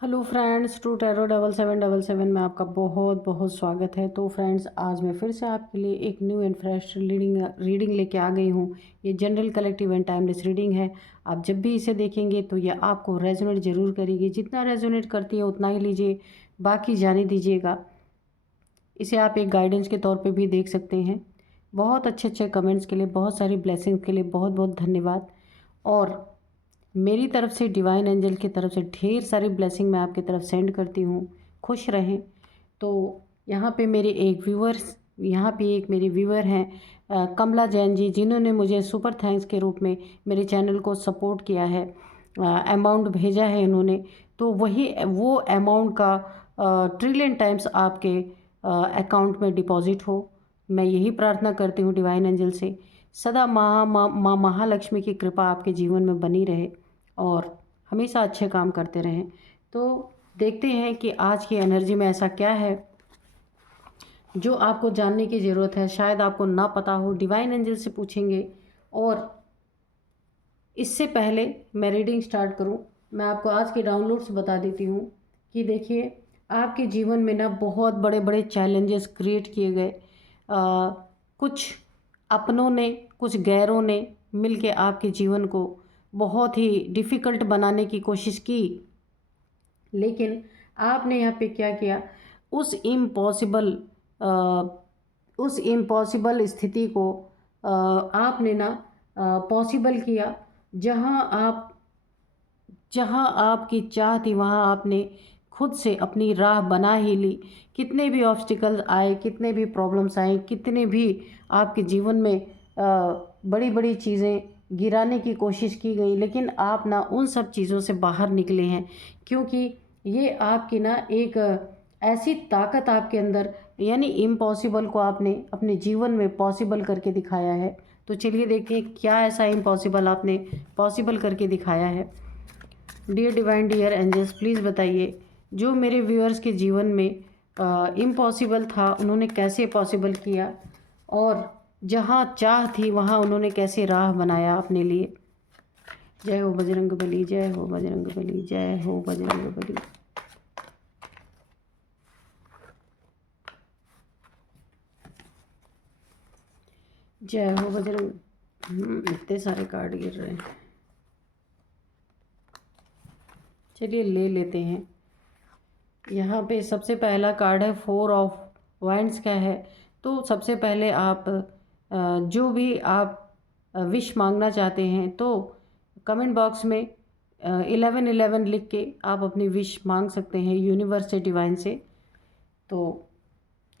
Hello friends, true tarot 7777 में आपका बहुत बहुत स्वागत है। तो फ्रेंड्स, आज मैं फिर से आपके लिए एक न्यू एंड फ्रेश रीडिंग लेके आ गई हूँ। ये general collective and timeless reading है। आप जब भी इसे देखेंगे तो ये आपको रेजोनेट ज़रूर करेगी। जितना रेजोनेट करती है उतना ही लीजिए, बाकी जाने दीजिएगा। इसे आप एक गाइडेंस के तौर पे भी देख सकते हैं। बहुत अच्छे अच्छे कमेंट्स के लिए, बहुत सारी ब्लेसिंग्स के लिए बहुत बहुत धन्यवाद। और मेरी तरफ से, डिवाइन एंजल की तरफ से ढेर सारी ब्लेसिंग मैं आपकी तरफ सेंड करती हूँ। खुश रहें। तो यहाँ पे एक मेरे व्यूअर हैं, कमला जैन जी, जिन्होंने मुझे सुपर थैंक्स के रूप में मेरे चैनल को सपोर्ट किया है। अमाउंट भेजा है इन्होंने। तो वो अमाउंट का ट्रिलियन टाइम्स आपके अकाउंट में डिपॉजिट हो। मैं यही प्रार्थना करती हूँ डिवाइन एंजल से। सदा माँ महालक्ष्मी की कृपा आपके जीवन में बनी रहे और हमेशा अच्छे काम करते रहें। तो देखते हैं कि आज की एनर्जी में ऐसा क्या है जो आपको जानने की ज़रूरत है। शायद आपको ना पता हो, डिवाइन एंजल से पूछेंगे। और इससे पहले मैं रीडिंग स्टार्ट करूं, मैं आपको आज के डाउनलोड्स बता देती हूं कि देखिए, आपके जीवन में ना बहुत बड़े बड़े चैलेंजेस क्रिएट किए गए। कुछ अपनों ने, कुछ गैरों ने मिलके आपके जीवन को बहुत ही डिफ़िकल्ट बनाने की कोशिश की। लेकिन आपने यहाँ पे क्या किया, उस इम्पॉसिबल उस इम्पॉसिबल स्थिति को आपने ना पॉसिबल किया। जहाँ आप जहाँ आपकी चाह थी वहाँ आपने खुद से अपनी राह बना ही ली। कितने भी ऑब्स्टिकल्स आए, कितने भी प्रॉब्लम्स आए, कितने भी आपके जीवन में बड़ी बड़ी चीज़ें गिराने की कोशिश की गई, लेकिन आप ना उन सब चीज़ों से बाहर निकले हैं। क्योंकि ये आपकी ना एक ऐसी ताकत आपके अंदर, यानी इम्पॉसिबल को आपने अपने जीवन में पॉसिबल करके दिखाया है। तो चलिए देखते हैं क्या ऐसा इम्पॉसिबल आपने पॉसिबल करके दिखाया है। Dear divine, dear angels, please बताइए जो मेरे व्यूअर्स के जीवन में इम्पॉसिबल था उन्होंने कैसे पॉसिबल किया, और जहाँ चाह थी वहाँ उन्होंने कैसे राह बनाया अपने लिए। जय हो बजरंग बली, जय हो बजरंग बली, जय हो बजरंग बली। जय हो बजरंग। इतने सारे कार्ड गिर रहे हैं। चलिए ले लेते हैं। यहाँ पे सबसे पहला कार्ड है 4 ऑफ वाइंड्स का है। तो सबसे पहले आप जो भी आप विश मांगना चाहते हैं तो कमेंट बॉक्स में 1111 लिख के आप अपनी विश मांग सकते हैं यूनिवर्स से, डिवाइन से। तो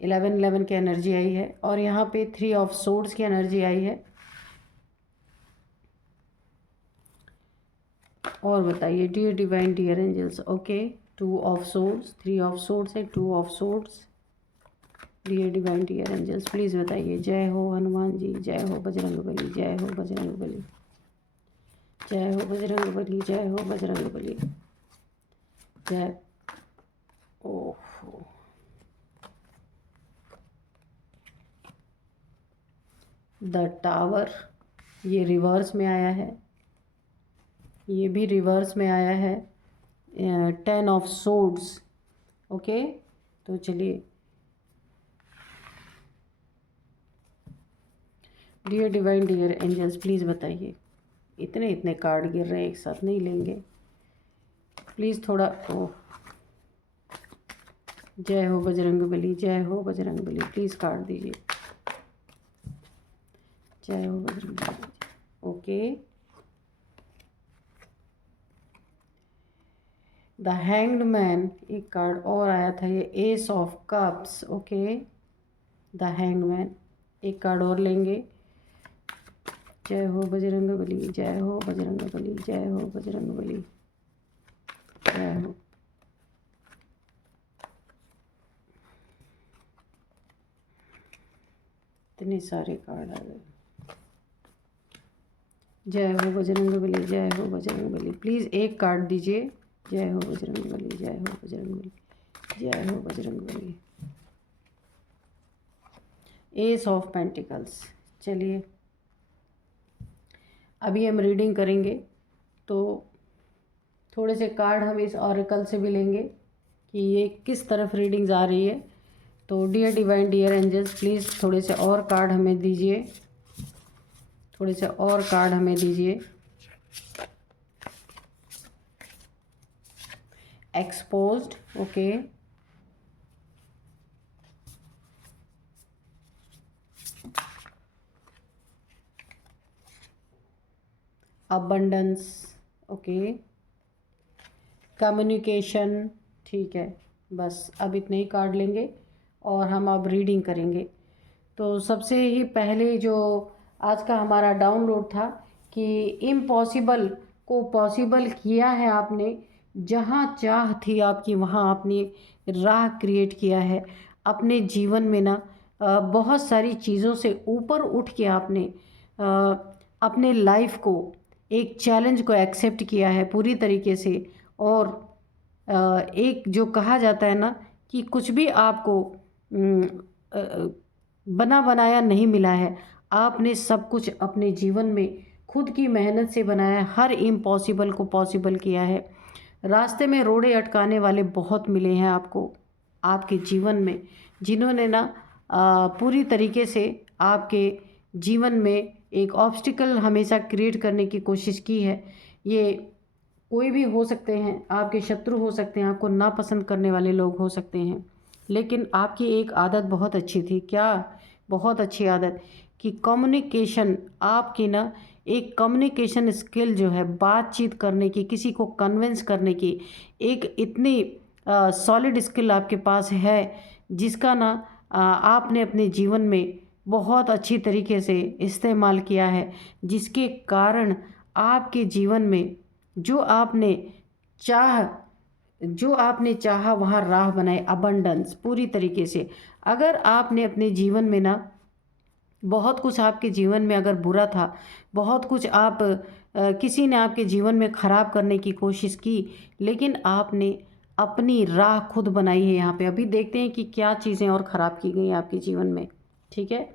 1111 की एनर्जी आई है और यहाँ पे 3 ऑफ सोर्ड्स की एनर्जी आई है। और बताइए dear divine, dear angels. Okay, 2 of swords, 3 of swords है, 2 of swords. Dear divine, dear angels, please बताइए। जय हो हनुमान जी, जय हो बजरंग बली, जय हो बजरंग बली, जय हो बजरंग बली, जय हो बजरंग बली, जय। ओहो, द टावर, ये रिवर्स में आया है, ये भी रिवर्स में आया है। 10 ऑफ सोर्ड्स। ओके, तो चलिए dear divine, dear angels, please बताइए। इतने इतने कार्ड गिर रहे हैं, एक साथ नहीं लेंगे प्लीज़, थोड़ा। ओह, जय हो बजरंग बली, जय हो बजरंग बली, प्लीज़ कार्ड दीजिए। जय हो बजरंग बली। ओके, द हैंग्ड मैन, एक कार्ड और आया था, ये S of cups. Okay, the hanged man, एक कार्ड और लेंगे। जय हो बजरंग बली, जय हो बजरंग बली, जय हो बजरंग बली, जय हो। इतने सारे कार्ड आ गए। जय हो बजरंग बली, जय हो बजरंग बली, प्लीज़ एक कार्ड दीजिए। जय हो बजरंग बली, जय हो बजरंग बली, जय हो Bajrang Bali. Ace of pentacles. चलिए अभी हम रीडिंग करेंगे तो थोड़े से कार्ड हम इस ऑरेकल से भी लेंगे कि ये किस तरफ रीडिंग्स आ रही है। तो dear divine, dear angels, please थोड़े से और कार्ड हमें दीजिए, थोड़े से और कार्ड हमें दीजिए। Exposed, okay. Abundance, okay. Communication, ठीक है। बस अब इतने ही कार्ड लेंगे और हम अब रीडिंग करेंगे। तो सबसे ही पहले जो आज का हमारा डाउनलोड था कि इम्पॉसिबल को पॉसिबल किया है आपने, जहाँ चाह थी आपकी वहाँ आपने राह क्रिएट किया है अपने जीवन में ना। बहुत सारी चीज़ों से ऊपर उठ के आपने अपने लाइफ को, एक चैलेंज को एक्सेप्ट किया है पूरी तरीके से। और एक जो कहा जाता है ना कि कुछ भी आपको बना बनाया नहीं मिला है, आपने सब कुछ अपने जीवन में खुद की मेहनत से बनाया, हर इम्पॉसिबल को पॉसिबल किया है। रास्ते में रोड़े अटकाने वाले बहुत मिले हैं आपको आपके जीवन में, जिन्होंने ना पूरी तरीके से आपके जीवन में एक ऑब्स्टिकल हमेशा क्रिएट करने की कोशिश की है। ये कोई भी हो सकते हैं, आपके शत्रु हो सकते हैं, आपको नापसंद करने वाले लोग हो सकते हैं। लेकिन आपकी एक आदत बहुत अच्छी थी, क्या बहुत अच्छी आदत कि कम्युनिकेशन, आपकी ना एक कम्युनिकेशन स्किल जो है, बातचीत करने की, किसी को कन्विंस करने की एक इतनी सॉलिड स्किल आपके पास है, जिसका ना आपने अपने जीवन में बहुत अच्छी तरीके से इस्तेमाल किया है, जिसके कारण आपके जीवन में जो आपने चाहा वहाँ राह बनाए, अबंडेंस पूरी तरीके से। अगर आपने अपने जीवन में ना बहुत कुछ आपके जीवन में अगर बुरा था, बहुत कुछ किसी ने आपके जीवन में ख़राब करने की कोशिश की, लेकिन आपने अपनी राह खुद बनाई है यहाँ पे। अभी देखते हैं कि क्या चीज़ें और ख़राब की गई आपके जीवन में, ठीक है।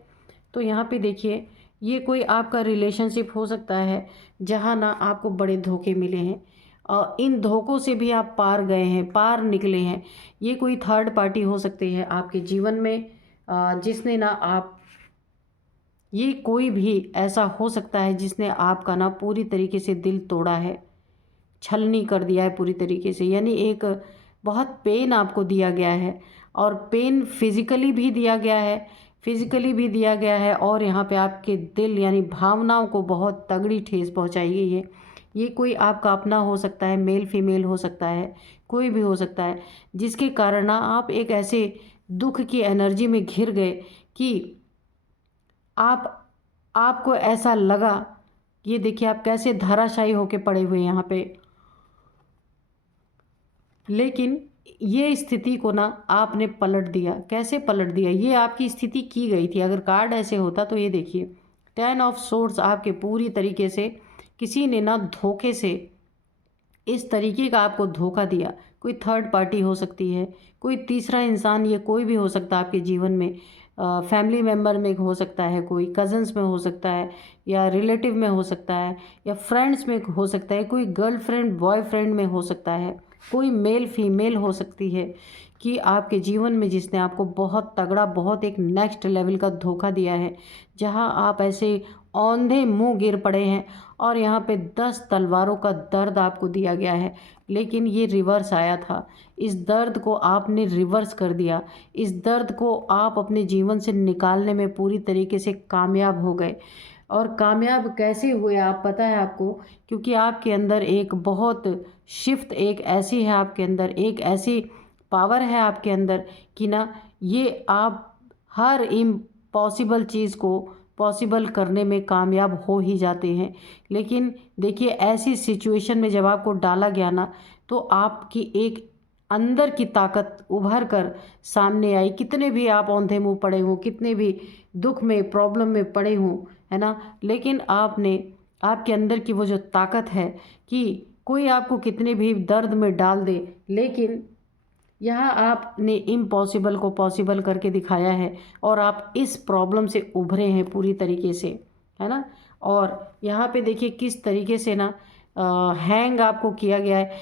तो यहाँ पे देखिए, ये कोई आपका रिलेशनशिप हो सकता है जहाँ ना आपको बड़े धोखे मिले हैं, और इन धोखों से भी आप पार गए हैं, पार निकले हैं। ये कोई थर्ड पार्टी हो सकती है आपके जीवन में, जिसने ना ये कोई भी ऐसा हो सकता है जिसने आपका ना पूरी तरीके से दिल तोड़ा है, छलनी कर दिया है पूरी तरीके से। यानी एक बहुत पेन आपको दिया गया है, और पेन फिज़िकली भी दिया गया है, और यहाँ पे आपके दिल यानी भावनाओं को बहुत तगड़ी ठेस पहुँचाई गई है। ये कोई आपका अपना हो सकता है, मेल फीमेल हो सकता है, कोई भी हो सकता है, जिसके कारण ना आप एक ऐसे दुख की एनर्जी में घिर गए कि आपको ऐसा लगा, ये देखिए आप कैसे धराशायी होके पड़े हुए हैं यहाँ पे। लेकिन ये स्थिति को ना आपने पलट दिया। कैसे पलट दिया? ये आपकी स्थिति की गई थी। अगर कार्ड ऐसे होता तो ये देखिए, 10 ऑफ सोर्ड्स आपके पूरी तरीके से किसी ने ना धोखे से इस तरीके का आपको धोखा दिया। कोई थर्ड पार्टी हो सकती है, कोई तीसरा इंसान, ये कोई भी हो सकता है आपके जीवन में। फैमिली मेम्बर में हो सकता है, कोई कज़न्स में हो सकता है, या रिलेटिव में हो सकता है, या फ्रेंड्स में हो सकता है, कोई गर्लफ्रेंड बॉयफ्रेंड में हो सकता है, कोई मेल फीमेल हो सकती है कि आपके जीवन में जिसने आपको बहुत तगड़ा, बहुत एक नेक्स्ट लेवल का धोखा दिया है, जहां आप ऐसे औंधे मुंह गिर पड़े हैं और यहाँ पे 10 तलवारों का दर्द आपको दिया गया है। लेकिन ये रिवर्स आया था। इस दर्द को आपने रिवर्स कर दिया। इस दर्द को आप अपने जीवन से निकालने में पूरी तरीके से कामयाब हो गए। और कामयाब कैसे हुए आप, पता है आपको? क्योंकि आपके अंदर एक बहुत शिफ्ट एक ऐसी है, आपके अंदर एक ऐसी पावर है आपके अंदर कि ना, ये आप हर इम्पॉसिबल चीज़ को पॉसिबल करने में कामयाब हो ही जाते हैं। लेकिन देखिए, ऐसी सिचुएशन में जब आपको डाला गया ना, तो आपकी एक अंदर की ताकत उभर कर सामने आई। कितने भी आप औंधे मुँह पड़े हों, कितने भी दुख में, प्रॉब्लम में पड़े हों, है ना, लेकिन आपके अंदर की वो जो ताकत है कि कोई आपको कितने भी दर्द में डाल दे, लेकिन यहाँ आपने इम्पॉसिबल को पॉसिबल करके दिखाया है, और आप इस प्रॉब्लम से उभरे हैं पूरी तरीके से, है ना। और यहाँ पे देखिए किस तरीके से ना हैंग आपको किया गया है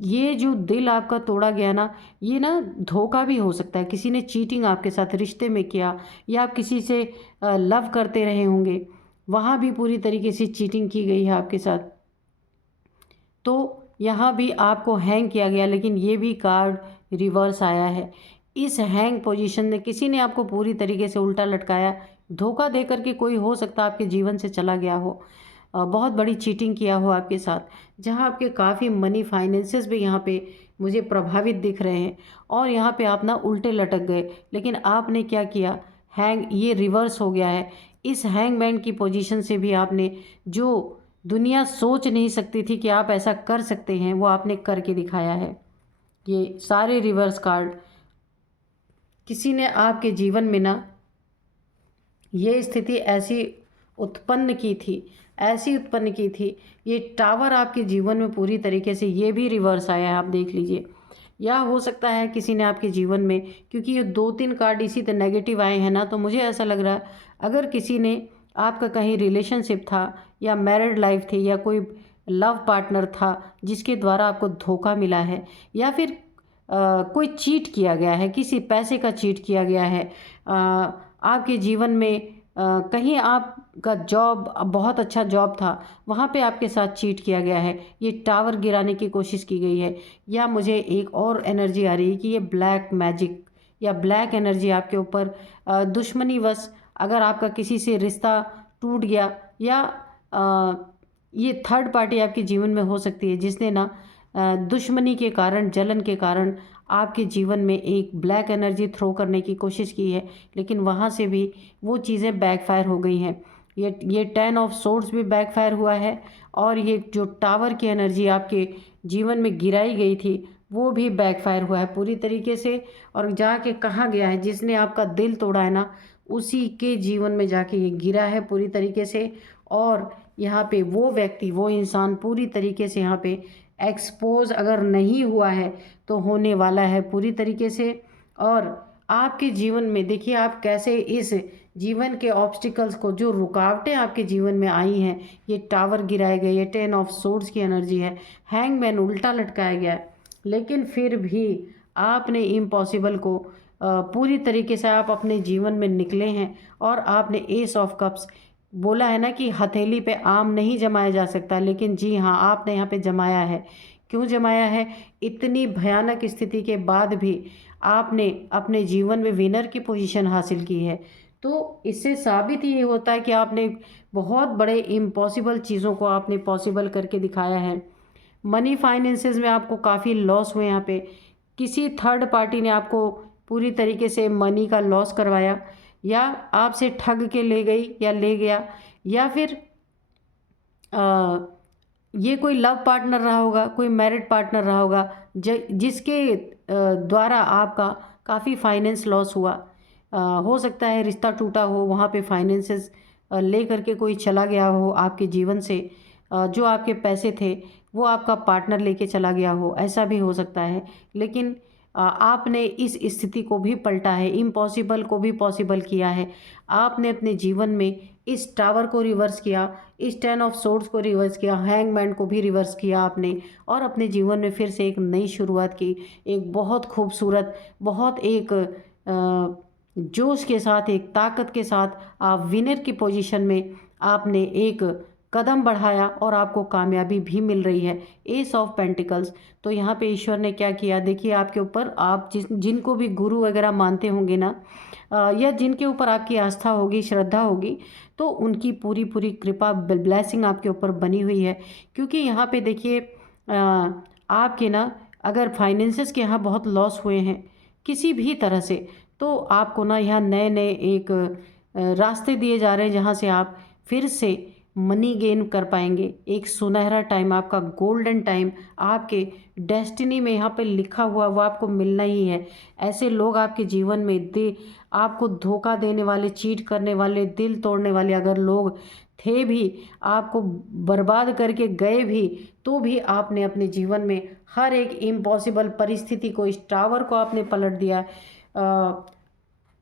ये जो दिल आपका तोड़ा गया ना, ये ना धोखा भी हो सकता है, किसी ने चीटिंग आपके साथ रिश्ते में किया, या आप किसी से लव करते रहे होंगे, वहाँ भी पूरी तरीके से चीटिंग की गई है आपके साथ। तो यहाँ भी आपको हैंग किया गया, लेकिन ये भी कार्ड रिवर्स आया है। इस हैंग पोजीशन में किसी ने आपको पूरी तरीके से उल्टा लटकाया, धोखा दे करके कोई हो सकता है आपके जीवन से चला गया हो, बहुत बड़ी चीटिंग किया हो आपके साथ, जहाँ आपके काफ़ी मनी फाइनेंसेस भी यहाँ पे मुझे प्रभावित दिख रहे हैं, और यहाँ पे आप ना उल्टे लटक गए। लेकिन आपने क्या किया, हैंग ये रिवर्स हो गया है। इस हैंगमैन की पोजीशन से भी आपने जो दुनिया सोच नहीं सकती थी कि आप ऐसा कर सकते हैं, वो आपने करके दिखाया है। ये सारे रिवर्स कार्ड, किसी ने आपके जीवन में ना ये स्थिति ऐसी उत्पन्न की थी, ऐसी उत्पन्न की थी, ये टावर आपके जीवन में पूरी तरीके से ये भी रिवर्स आया है, आप देख लीजिए। या हो सकता है किसी ने आपके जीवन में, क्योंकि ये 2-3 कार्ड इसी तरह नेगेटिव आए हैं ना, तो मुझे ऐसा लग रहा है अगर किसी ने आपका कहीं रिलेशनशिप था, या मैरिड लाइफ थी, या कोई लव पार्टनर था जिसके द्वारा आपको धोखा मिला है, या फिर कोई चीट किया गया है, किसी पैसे का चीट किया गया है, आपके जीवन में कहीं आपका जॉब बहुत अच्छा जॉब था, वहाँ पे आपके साथ चीट किया गया है, ये टावर गिराने की कोशिश की गई है। या मुझे एक और एनर्जी आ रही है कि ये ब्लैक मैजिक या ब्लैक एनर्जी आपके ऊपर दुश्मनीवश, अगर आपका किसी से रिश्ता टूट गया, या ये थर्ड पार्टी आपके जीवन में हो सकती है जिसने ना दुश्मनी के कारण, जलन के कारण आपके जीवन में एक ब्लैक एनर्जी थ्रो करने की कोशिश की है, लेकिन वहाँ से भी वो चीज़ें बैकफायर हो गई हैं। ये 10 ऑफ सोर्ड्स भी बैकफायर हुआ है, और ये जो टावर की एनर्जी आपके जीवन में गिराई गई थी वो भी बैकफायर हुआ है पूरी तरीके से। और जाके कहा गया है जिसने आपका दिल तोड़ा है ना, उसी के जीवन में जाके ये गिरा है पूरी तरीके से। और यहाँ पे वो व्यक्ति, वो इंसान पूरी तरीके से यहाँ पे एक्सपोज अगर नहीं हुआ है तो होने वाला है पूरी तरीके से। और आपके जीवन में देखिए आप कैसे इस जीवन के ऑब्स्टिकल्स को, जो रुकावटें आपके जीवन में आई हैं, ये टावर गिराए गए, ये 10 ऑफ सोर्ड्स की एनर्जी है, हैंगमैन उल्टा लटकाया गया है, लेकिन फिर भी आपने इम्पॉसिबल को पूरी तरीके से आप अपने जीवन में निकले हैं। और आपने एस ऑफ कप्स बोला है ना कि हथेली पे आम नहीं जमाया जा सकता, लेकिन जी हाँ, आपने यहाँ पे जमाया है। क्यों जमाया है? इतनी भयानक स्थिति के बाद भी आपने अपने जीवन में विनर की पोजीशन हासिल की है। तो इससे साबित ये होता है कि आपने बहुत बड़े इम्पॉसिबल चीज़ों को आपने पॉसिबल करके दिखाया है। मनी फाइनेंसेस में आपको काफ़ी लॉस हुए, यहाँ पे किसी थर्ड पार्टी ने आपको पूरी तरीके से मनी का लॉस करवाया, या आपसे ठग के ले गई या ले गया, या फिर ये कोई लव पार्टनर रहा होगा, कोई मैरिड पार्टनर रहा होगा, जिसके द्वारा आपका काफ़ी फाइनेंस लॉस हुआ। हो सकता है रिश्ता टूटा हो, वहाँ पे फाइनेंसेस ले करके कोई चला गया हो आपके जीवन से, जो आपके पैसे थे वो आपका पार्टनर लेके चला गया हो, ऐसा भी हो सकता है। लेकिन आपने इस स्थिति को भी पलटा है, इम्पॉसिबल को भी पॉसिबल किया है। आपने अपने जीवन में इस टावर को रिवर्स किया, इस 10 ऑफ सोर्ड्स को रिवर्स किया, हैंगमैन को भी रिवर्स किया आपने, और अपने जीवन में फिर से एक नई शुरुआत की। एक बहुत खूबसूरत, बहुत एक जोश के साथ, एक ताकत के साथ आप विनर की पोजीशन में आपने एक कदम बढ़ाया, और आपको कामयाबी भी मिल रही है। एस ऑफ पेंटिकल्स, तो यहाँ पे ईश्वर ने क्या किया, देखिए आपके ऊपर, आप जिनको भी गुरु वगैरह मानते होंगे ना, या जिनके ऊपर आपकी आस्था होगी, श्रद्धा होगी, तो उनकी पूरी पूरी कृपा, ब्लेसिंग आपके ऊपर बनी हुई है। क्योंकि यहाँ पे देखिए आपके ना, अगर फाइनेंसेस के यहाँ बहुत लॉस हुए हैं किसी भी तरह से, तो आपको ना यहाँ नए नए एक रास्ते दिए जा रहे हैं, जहाँ से आप फिर से मनी गेन कर पाएंगे। एक सुनहरा टाइम, आपका गोल्डन टाइम आपके डेस्टिनी में यहाँ पे लिखा हुआ, वो आपको मिलना ही है। ऐसे लोग आपके जीवन में आपको धोखा देने वाले, चीट करने वाले, दिल तोड़ने वाले अगर लोग थे भी, आपको बर्बाद करके गए भी, तो भी आपने अपने जीवन में हर एक इम्पॉसिबल परिस्थिति को, इस टावर को आपने पलट दिया।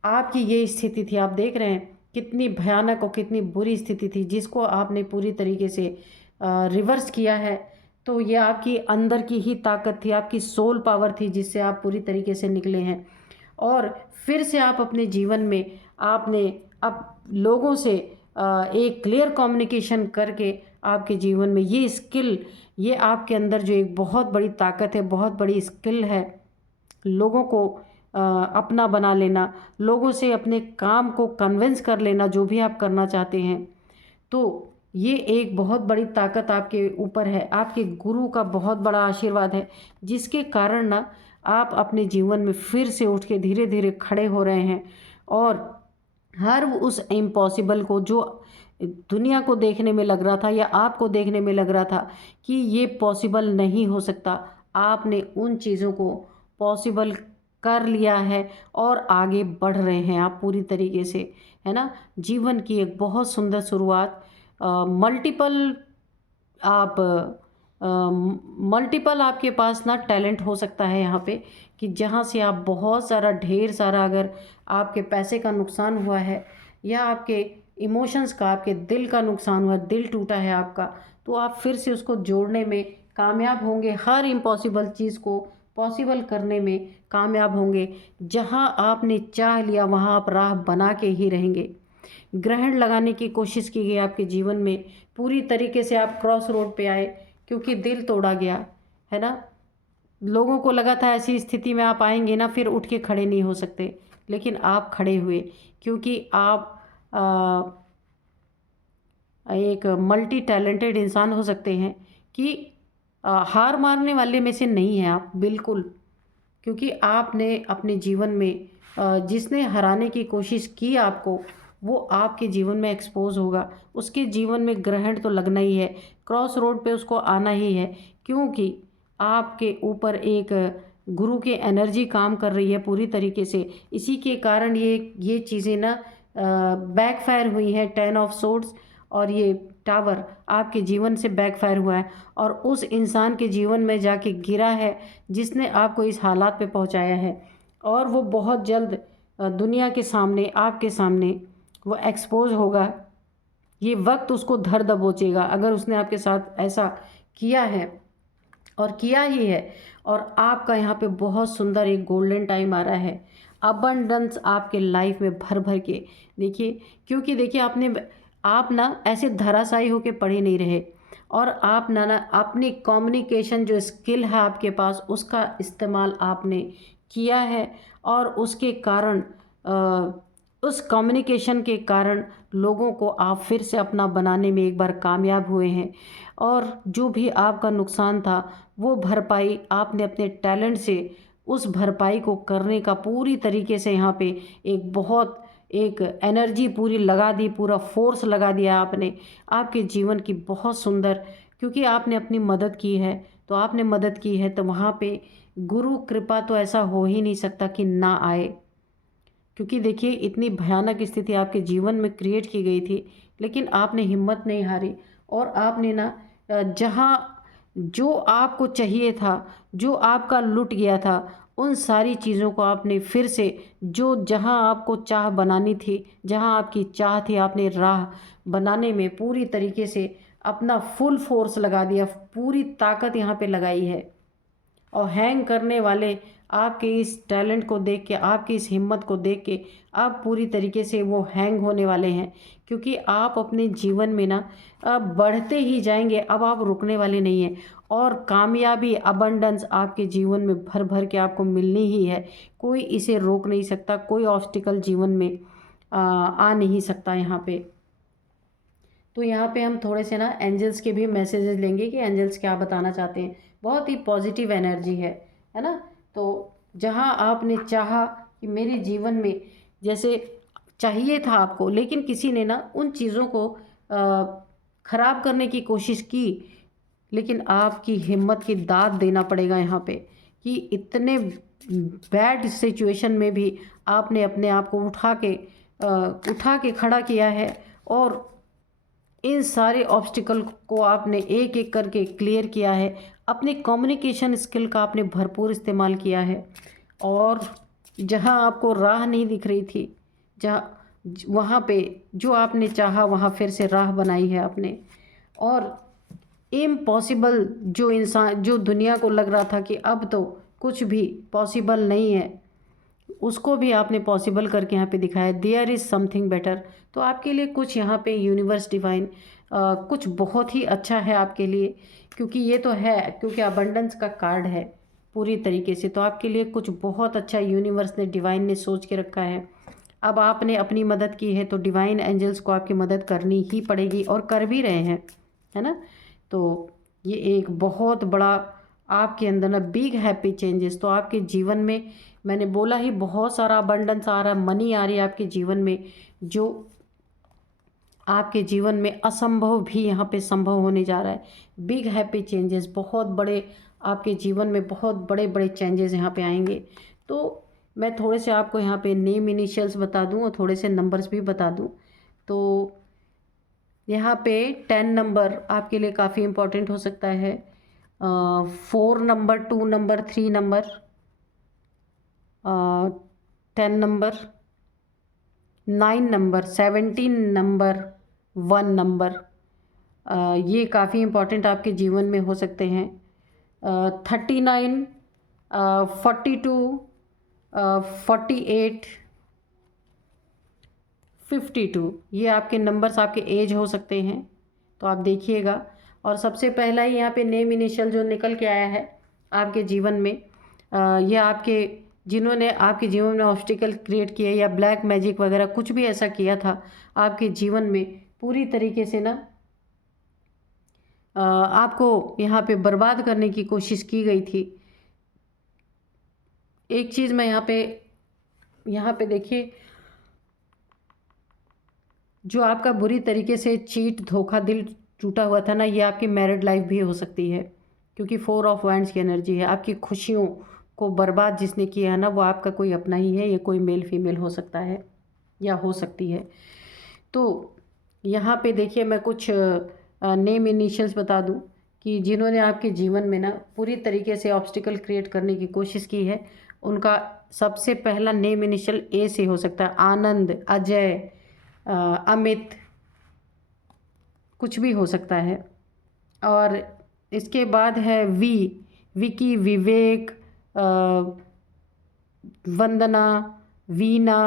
आपकी ये स्थिति थी, आप देख रहे हैं कितनी भयानक और कितनी बुरी स्थिति थी, जिसको आपने पूरी तरीके से रिवर्स किया है। तो ये आपकी अंदर की ही ताकत थी, आपकी सोल पावर थी, जिससे आप पूरी तरीके से निकले हैं। और फिर से आप अपने जीवन में आपने अब लोगों से एक क्लियर कम्युनिकेशन करके आपके जीवन में ये स्किल, ये आपके अंदर जो एक बहुत बड़ी ताकत है, बहुत बड़ी स्किल है, लोगों को अपना बना लेना, लोगों से अपने काम को कन्विंस कर लेना जो भी आप करना चाहते हैं। तो ये एक बहुत बड़ी ताकत आपके ऊपर है, आपके गुरु का बहुत बड़ा आशीर्वाद है, जिसके कारण ना आप अपने जीवन में फिर से उठ के धीरे धीरे खड़े हो रहे हैं। और हर उस इम्पॉसिबल को जो दुनिया को देखने में लग रहा था या आपको देखने में लग रहा था कि ये पॉसिबल नहीं हो सकता, आपने उन चीज़ों को पॉसिबल कर लिया है और आगे बढ़ रहे हैं आप पूरी तरीके से, है ना। जीवन की एक बहुत सुंदर शुरुआत। मल्टीपल आप मल्टीपल आपके पास ना टैलेंट हो सकता है यहाँ पे, कि जहाँ से आप बहुत सारा ढेर सारा, अगर आपके पैसे का नुकसान हुआ है या आपके इमोशंस का, आपके दिल का नुकसान हुआ, दिल टूटा है आपका, तो आप फिर से उसको जोड़ने में कामयाब होंगे। हर इम्पॉसिबल चीज़ को पॉसिबल करने में कामयाब होंगे। जहाँ आपने चाह लिया वहाँ आप राह बना के ही रहेंगे। ग्रहण लगाने की कोशिश की गई आपके जीवन में, पूरी तरीके से आप क्रॉस रोड पे आए क्योंकि दिल तोड़ा गया, है ना। लोगों को लगा था ऐसी स्थिति में आप आएंगे ना, फिर उठ के खड़े नहीं हो सकते, लेकिन आप खड़े हुए क्योंकि आप एक मल्टी टैलेंटेड इंसान हो सकते हैं, कि हार मारने वाले में से नहीं हैं आप बिल्कुल। क्योंकि आपने अपने जीवन में जिसने हराने की कोशिश की आपको, वो आपके जीवन में एक्सपोज होगा, उसके जीवन में ग्रहण तो लगना ही है, क्रॉस रोड पे उसको आना ही है। क्योंकि आपके ऊपर एक गुरु की एनर्जी काम कर रही है पूरी तरीके से, इसी के कारण ये चीज़ें ना बैकफायर हुई हैं। 10 ऑफ सोर्ड्स और ये टावर आपके जीवन से बैकफायर हुआ है और उस इंसान के जीवन में जाके गिरा है जिसने आपको इस हालात पे पहुंचाया है। और वो बहुत जल्द दुनिया के सामने, आपके सामने वो एक्सपोज होगा। ये वक्त उसको धर दबोचेगा अगर उसने आपके साथ ऐसा किया है, और किया ही है। और आपका यहाँ पे बहुत सुंदर एक गोल्डन टाइम आ रहा है, अबंडेंस आपके लाइफ में भर भर के। देखिए, क्योंकि देखिए आप ना ऐसे धराशायी होके पड़े नहीं रहे, और आप ना अपनी कम्युनिकेशन जो स्किल है आपके पास, उसका इस्तेमाल आपने किया है। और उसके कारण उस कम्युनिकेशन के कारण लोगों को आप फिर से अपना बनाने में एक बार कामयाब हुए हैं। और जो भी आपका नुकसान था वो भरपाई आपने अपने टैलेंट से उस भरपाई को करने का पूरी तरीके से यहाँ पे एक एनर्जी पूरी लगा दी, पूरा फोर्स लगा दिया आपने आपके जीवन की। बहुत सुंदर, क्योंकि आपने अपनी मदद की है, तो आपने मदद की है तो वहाँ पे गुरु कृपा तो ऐसा हो ही नहीं सकता कि ना आए। क्योंकि देखिए, इतनी भयानक स्थिति आपके जीवन में क्रिएट की गई थी, लेकिन आपने हिम्मत नहीं हारी। और आपने ना जहाँ जो आपको चाहिए था, जो आपका लुट गया था, उन सारी चीज़ों को आपने फिर से, जो जहाँ आपको चाह बनानी थी, जहाँ आपकी चाह थी, आपने राह बनाने में पूरी तरीके से अपना फुल फोर्स लगा दिया, पूरी ताकत यहाँ पे लगाई है। और हैंग करने वाले आपके इस टैलेंट को देख के, आपकी इस हिम्मत को देख के, आप पूरी तरीके से वो हैंग होने वाले हैं। क्योंकि आप अपने जीवन में ना अब बढ़ते ही जाएंगे, अब आप रुकने वाले नहीं हैं। और कामयाबी, अबंडेंस आपके जीवन में भर भर के आपको मिलनी ही है। कोई इसे रोक नहीं सकता, कोई ऑब्स्टिकल जीवन में आ नहीं सकता यहाँ पे। तो यहाँ पे हम थोड़े से ना एंजल्स के भी मैसेजेस लेंगे कि एंजल्स क्या बताना चाहते हैं। बहुत ही पॉजिटिव एनर्जी है ना। तो जहाँ आपने चाहा कि मेरे जीवन में जैसे चाहिए था आपको, लेकिन किसी ने ना उन चीज़ों को ख़राब करने की कोशिश की, लेकिन आपकी हिम्मत की दाद देना पड़ेगा यहाँ पे, कि इतने बैड सिचुएशन में भी आपने अपने आप को उठा के खड़ा किया है। और इन सारे ऑब्स्टिकल को आपने एक एक करके क्लियर किया है। अपनी कम्युनिकेशन स्किल का आपने भरपूर इस्तेमाल किया है। और जहां आपको राह नहीं दिख रही थी, जहाँ वहाँ पे जो आपने चाहा, वहाँ फिर से राह बनाई है आपने। और इम्पॉसिबल जो दुनिया को लग रहा था कि अब तो कुछ भी पॉसिबल नहीं है, उसको भी आपने पॉसिबल करके यहाँ पे दिखाया। There is something better. तो आपके लिए कुछ यहाँ पे यूनिवर्स डिवाइन कुछ बहुत ही अच्छा है आपके लिए, क्योंकि ये तो है, क्योंकि अबंडेंस का कार्ड है पूरी तरीके से। तो आपके लिए कुछ बहुत अच्छा यूनिवर्स ने, डिवाइन ने सोच के रखा है। अब आपने अपनी मदद की है तो डिवाइन एंजल्स को आपकी मदद करनी ही पड़ेगी, और कर भी रहे हैं, है ना। तो ये एक बहुत बड़ा आपके अंदर ना बिग हैप्पी चेंजेस। तो आपके जीवन में मैंने बोला ही, बहुत सारा अबंडेंस आ रहा है, मनी आ रही है आपके जीवन में, जो आपके जीवन में असंभव भी यहाँ पे संभव होने जा रहा है। बिग हैप्पी चेंजेस, बहुत बड़े आपके जीवन में बहुत बड़े बड़े चेंजेस यहाँ पे आएंगे। तो मैं थोड़े से आपको यहाँ पे नेम इनिशियल्स बता दूँ और थोड़े से नंबर्स भी बता दूँ। तो यहाँ पे 10 नंबर आपके लिए काफ़ी इम्पोर्टेंट हो सकता है, 4 number, 2 number, 3 number, 10 number, 9 number, 17 number, 1 number, ये काफ़ी इम्पोर्टेंट आपके जीवन में हो सकते हैं। 39, 42, 48, 52, ये आपके नंबर्स, आपके एज हो सकते हैं। तो आप देखिएगा। और सबसे पहला ही यहाँ पे नेम इनिशियल जो निकल के आया है आपके जीवन में, ये आपके, जिन्होंने आपके जीवन में ऑब्स्टिकल क्रिएट किए या ब्लैक मैजिक वगैरह कुछ भी ऐसा किया था आपके जीवन में, पूरी तरीके से ना आपको यहाँ पे बर्बाद करने की कोशिश की गई थी। एक चीज़ मैं यहाँ पे देखिए, जो आपका बुरी तरीके से चीट, धोखा, दिल टूटा हुआ था ना, ये आपकी मैरिड लाइफ भी हो सकती है, क्योंकि 4 ऑफ वांड्स की एनर्जी है। आपकी खुशियों को बर्बाद जिसने किया है ना, वो आपका कोई अपना ही है, ये कोई मेल फीमेल हो सकता है या हो सकती है। तो यहाँ पे देखिए, मैं कुछ नेम इनिशियल्स बता दूँ कि जिन्होंने आपके जीवन में ना पूरी तरीके से ऑब्स्टिकल क्रिएट करने की कोशिश की है, उनका सबसे पहला नेम इनिशियल ए से हो सकता है। आनंद, अजय, अमित, कुछ भी हो सकता है। और इसके बाद है विकी, विवेक, वंदना, वीना,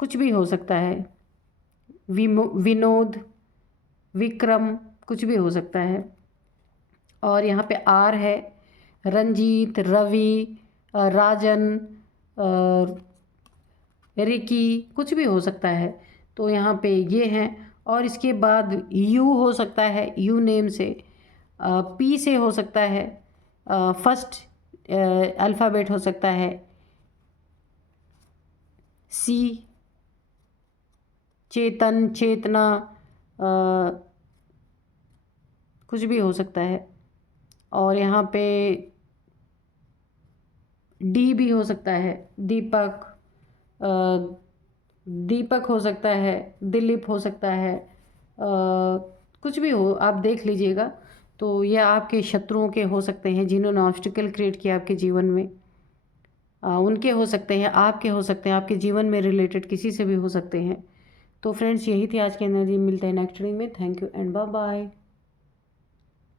कुछ भी हो सकता है। विनोद, विक्रम, कुछ भी हो सकता है। और यहाँ पे आर है, रंजीत, रवि, राजन, रिकी, कुछ भी हो सकता है। तो यहाँ पे ये हैं। और इसके बाद यू हो सकता है, यू नेम से, पी से हो सकता है, फर्स्ट अल्फ़ाबेट हो सकता है, सी, चेतन, चेतना, कुछ भी हो सकता है। और यहाँ पे डी भी हो सकता है, दीपक, दीपक हो सकता है, दिलीप हो सकता है, कुछ भी हो, आप देख लीजिएगा। तो यह आपके शत्रुओं के हो सकते हैं, जिन्होंने ऑब्स्टिकल क्रिएट किया आपके जीवन में, उनके हो सकते हैं, आपके हो सकते हैं, आपके जीवन में रिलेटेड किसी से भी हो सकते हैं। तो फ्रेंड्स, यही थी आज की एनर्जी। मिलते हैं नेक्स्ट रीडिंग में। Thank you and bye bye.